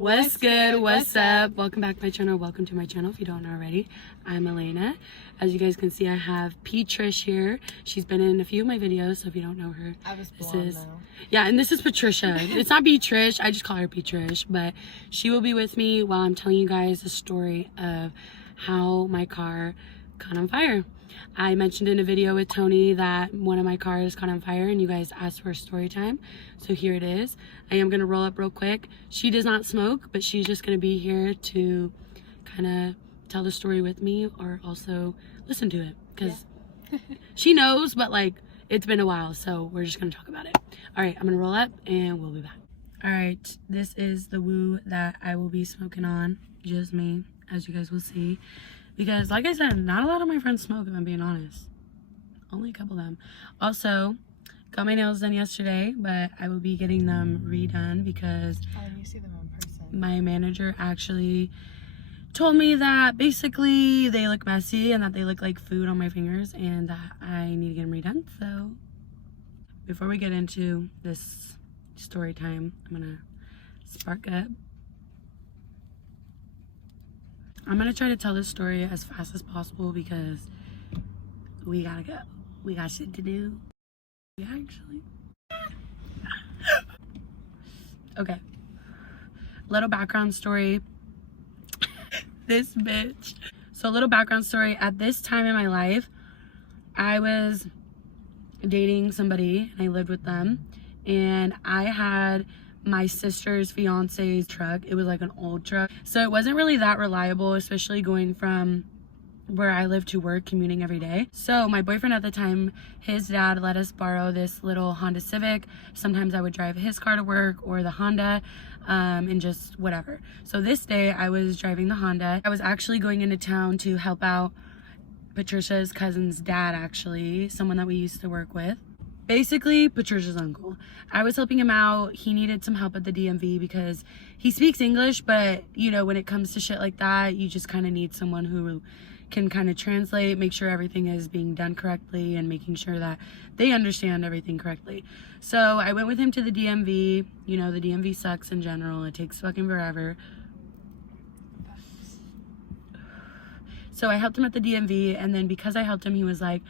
What's good? What's up? Welcome back to my channel. Welcome to my channel if you don't know already. I'm Elena. As you guys can see, I have Trish here. She's been in a few of my videos, so if you don't know her, I was blonde though. Yeah, and this is Patricia. It's not Trish. I just call her Trish, but she will be with me while I'm telling you guys the story of how my car caught on fire. I mentioned in a video with Tony that one of my cars caught on fire and you guys asked for a story time. So here it is. I am going to roll up real quick. She does not smoke, but she's just going to be here to kind of tell the story with me or also listen to it. Because she knows, but like it's been a while. So we're just going to talk about it. All right, I'm going to roll up and we'll be back. All right, this is the woo that I will be smoking on. Just me, as you guys will see. Because, like I said, not a lot of my friends smoke, if I'm being honest. Only a couple of them. Also, got my nails done yesterday, but I will be getting them redone because you see them in person. My manager actually told me that basically they look messy and that they look like food on my fingers and that I need to get them redone. So, before we get into this story time, I'm going to spark up. I'm gonna try to tell this story as fast as possible because we gotta go. We got shit to do. Actually. Okay. Little background story. This bitch. So, little background story. At this time in my life, I was dating somebody and I lived with them. And I had my sister's fiance's truck. It was like an old truck, so it wasn't really that reliable, especially going from where I live to work, commuting every day. So my boyfriend at the time, his dad let us borrow this little Honda Civic. Sometimes I would drive his car to work or the Honda, and just whatever. So this day I was driving the Honda. I was actually going into town to help out Patricia's cousin's dad, actually, someone that we used to work with. Basically, Patricia's uncle. I was helping him out. He needed some help at the DMV because he speaks English, but you know, when it comes to shit like that, you just kind of need someone who can kind of translate, make sure everything is being done correctly and making sure that they understand everything correctly. So I went with him to the DMV. You know, the DMV sucks in general. It takes fucking forever. So I helped him at the DMV, and then because I helped him, he was like,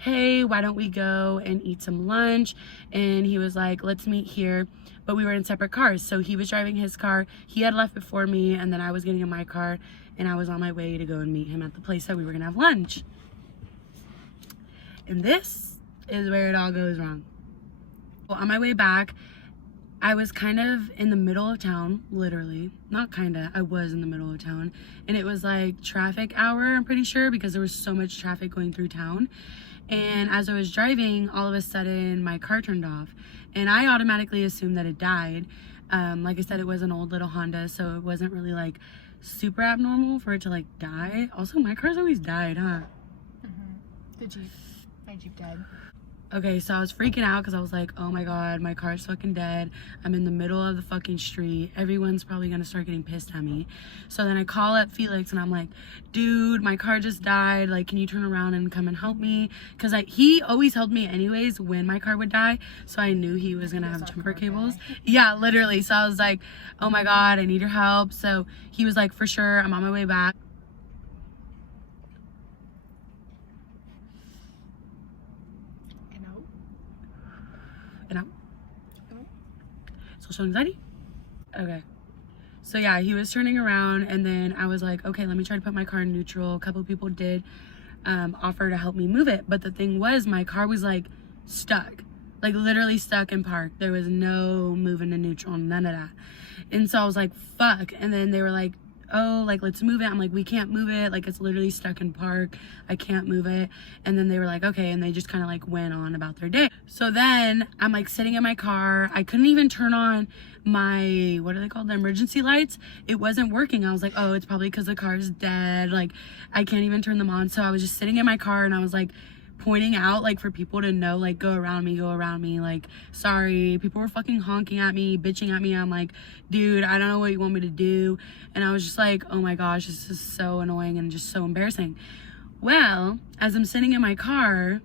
hey, why don't we go and eat some lunch? And he was like, let's meet here. But we were in separate cars. So he was driving his car. He had left before me, and then I was getting in my car, and I was on my way to go and meet him at the place that we were gonna have lunch. And this is where it all goes wrong. Well, on my way back, I was kind of in the middle of town, literally. Not kinda, I was in the middle of town. And it was like traffic hour, I'm pretty sure, because there was so much traffic going through town. And as I was driving, all of a sudden my car turned off and I automatically assumed that it died. Like I said, it was an old little Honda, so it wasn't really like super abnormal for it to like die. Also, my car's always died, huh? The Jeep. My Jeep died. Okay, so I was freaking out because I was like, oh my god, my car's fucking dead. I'm in the middle of the fucking street. Everyone's probably gonna start getting pissed at me. So then I call up Felix and I'm like, dude, my car just died. Like, can you turn around and come and help me? Because he always helped me anyways when my car would die. So I knew he was gonna have jumper cables. Yeah, literally. So I was like, oh my god, I need your help. So he was like, for sure, I'm on my way back. Social anxiety? Okay. So yeah, he was turning around and then I was like, okay, let me try to put my car in neutral. A couple people did offer to help me move it. But the thing was, my car was like stuck. Like literally stuck in park. There was no moving to neutral, none of that. And so I was like, fuck. And then they were like, oh, like, let's move it. I'm like, we can't move it. Like, it's literally stuck in park. I can't move it. And then they were like, okay. And they just kind of like went on about their day. So then I'm like sitting in my car. I couldn't even turn on my, what are they called? The emergency lights. It wasn't working. I was like, oh, it's probably because the car's dead. Like, I can't even turn them on. So I was just sitting in my car and I was like pointing out, like, for people to know, like, go around me, like, sorry. People were fucking honking at me, bitching at me. I'm like, dude, I don't know what you want me to do. And I was just like, oh my gosh, this is so annoying and just so embarrassing. Well, as I'm sitting in my car,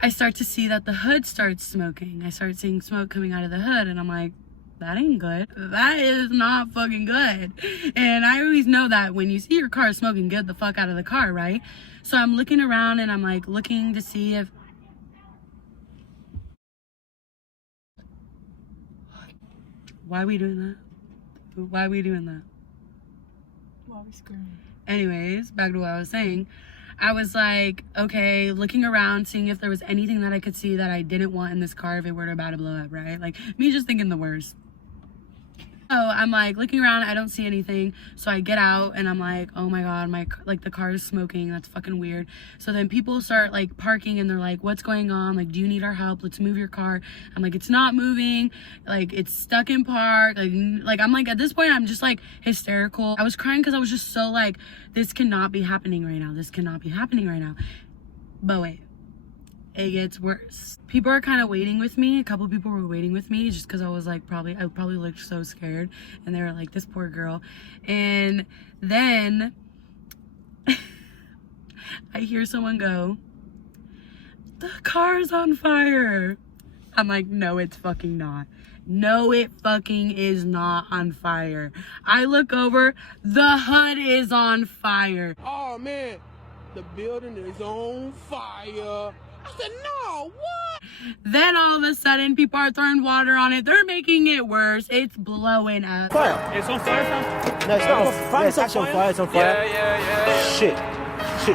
I start to see that the hood starts smoking. I start seeing smoke coming out of the hood and I'm like, that ain't good. That is not fucking good. And I always know that when you see your car smoking, get the fuck out of the car, right? So I'm looking around and I'm like looking to see if... Why are we doing that? Why are we doing that? Why are we screaming? Anyways, back to what I was saying. I was like, okay, looking around, seeing if there was anything that I could see that I didn't want in this car if it were about to blow up, right? Like, me just thinking the worst. So I'm like looking around, I don't see anything. So I get out and I'm like, oh my God, the car is smoking. That's fucking weird. So then people start like parking and they're like, what's going on? Like, do you need our help? Let's move your car. I'm like, it's not moving. Like, it's stuck in park. Like I'm like, at this point, I'm just like hysterical. I was crying because I was just so like, this cannot be happening right now. This cannot be happening right now. But wait. It gets worse. People are kind of waiting with me. A couple people were waiting with me just because I was like I probably looked so scared, and they were like, this poor girl. And then I hear someone go, the car's on fire. I'm like, no, it's fucking not. No, it fucking is not on fire. I look over, the hood is on fire. Oh man, the building is on fire. I said, no, what? Then all of a sudden, people are throwing water on it. They're making it worse. It's blowing up. Fire. It's on fire, fam? No, it's not on fire. It's actually on fire. It's on fire. Yeah. Shit.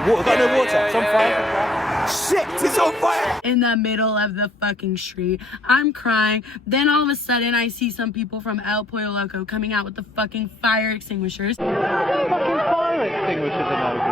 Water. Got no water. It's on fire. Shit. It's on fire. In the middle of the fucking street. I'm crying. Then all of a sudden, I see some people from El Pollo Loco coming out with the fucking fire extinguishers. Fucking fire extinguishers are no good.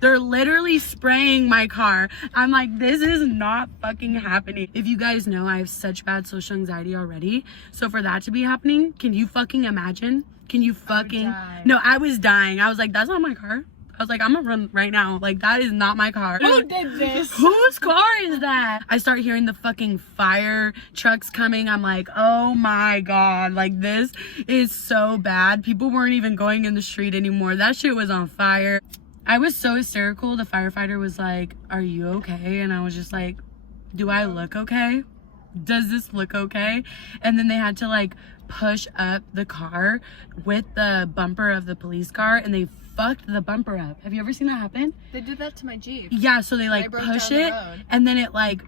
They're literally spraying my car. I'm like, this is not fucking happening. If you guys know, I have such bad social anxiety already. So for that to be happening, can you fucking imagine? Can you fucking... No, I was dying. I was like, that's not my car. I was like, I'm gonna run right now. Like, that is not my car. Who did this? Whose car is that? I start hearing the fucking fire trucks coming. I'm like, oh my God. Like, this is so bad. People weren't even going in the street anymore. That shit was on fire. I was so hysterical. The firefighter was like, are you okay? And I was just like, do I look okay? Does this look okay? And then they had to like push up the car with the bumper of the police car, and they fucked the bumper up. Have you ever seen that happen? They did that to my Jeep. Yeah, so they like broke push down the it road. and then it like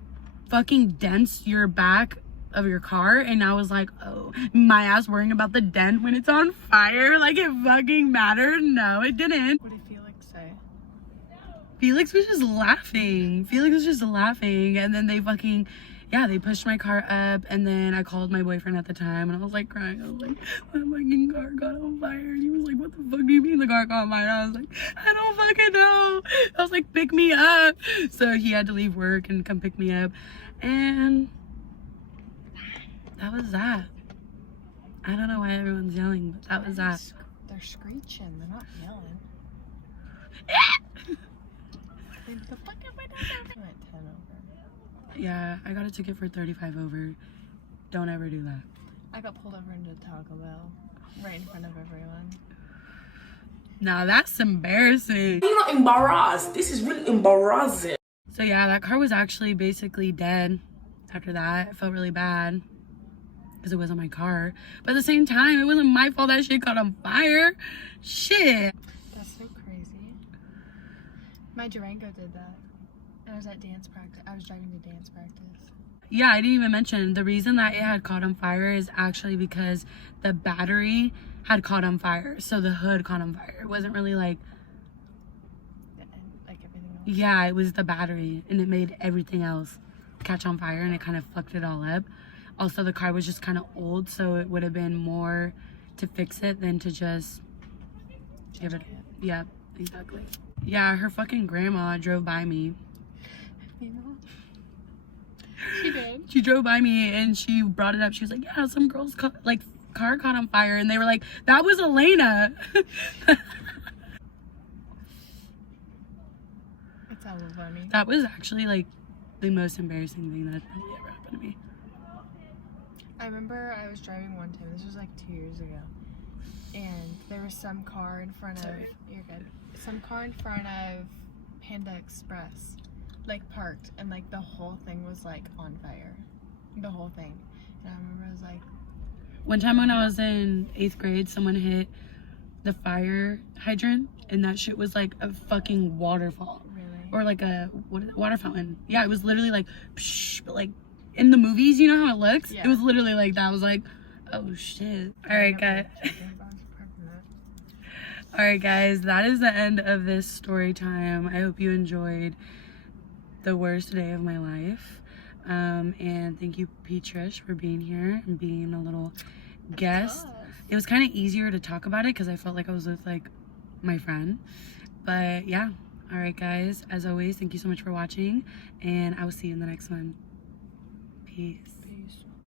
fucking dents your back of your car, and I was like, oh, my ass worrying about the dent when it's on fire, like it fucking mattered. No, it didn't. What did Felix say? Felix was just laughing. And then they fucking, yeah, they pushed my car up, and then I called my boyfriend at the time, and I was like crying. I was like, my fucking car got on fire. And he was like, what the fuck do you mean the car got on fire? I was like, I don't fucking know. I was like, pick me up. So he had to leave work and come pick me up, and that was that. I don't know why everyone's yelling, but that was that. They're screeching. They're not yelling. The fuck am I doing? I went 10 over. Yeah, I got a ticket for 35 over. Don't ever do that. I got pulled over into Taco Bell right in front of everyone. Now that's embarrassing. You're not embarrassed. This is really embarrassing. So yeah, that car was actually basically dead after that. It felt really bad because it wasn't my car. But at the same time, it wasn't my fault that shit caught on fire. Shit. That's so crazy. My Durango did that. I was at dance practice. I was driving to dance practice. Yeah, I didn't even mention the reason that it had caught on fire is actually because the battery had caught on fire. So the hood caught on fire. It wasn't really like Everything else. Yeah, it was the battery, and it made everything else catch on fire, and it kind of fucked it all up. Also, the car was just kind of old, so it would have been more to fix it than to just give it. Yeah, exactly. Yeah, her fucking grandma drove by me. You know? She did. She drove by me and she brought it up. She was like, yeah, some girl's car caught on fire, and they were like, that was Elena. It's hella funny. That was actually like the most embarrassing thing that's probably ever happened to me. I remember I was driving one time. This was like 2 years ago. And there was some car in front of... You're good. Some car in front of Panda Express. Like parked. And like the whole thing was like on fire. The whole thing. And I remember I was like, one time when I was in 8th grade, someone hit the fire hydrant, and that shit was like a fucking waterfall. really? Or like a water fountain. Yeah, it was literally like, psh, but like in the movies, you know how it looks? Yeah. It was literally like that. I was like, oh shit. Alright, guys. Alright, guys, that is the end of this story time. I hope you enjoyed the worst day of my life. And thank you, Trish, for being here and being a little guest. It was kind of easier to talk about it because I felt like I was with like my friend. But yeah. Alright, guys, as always, thank you so much for watching, and I will see you in the next one. Peace.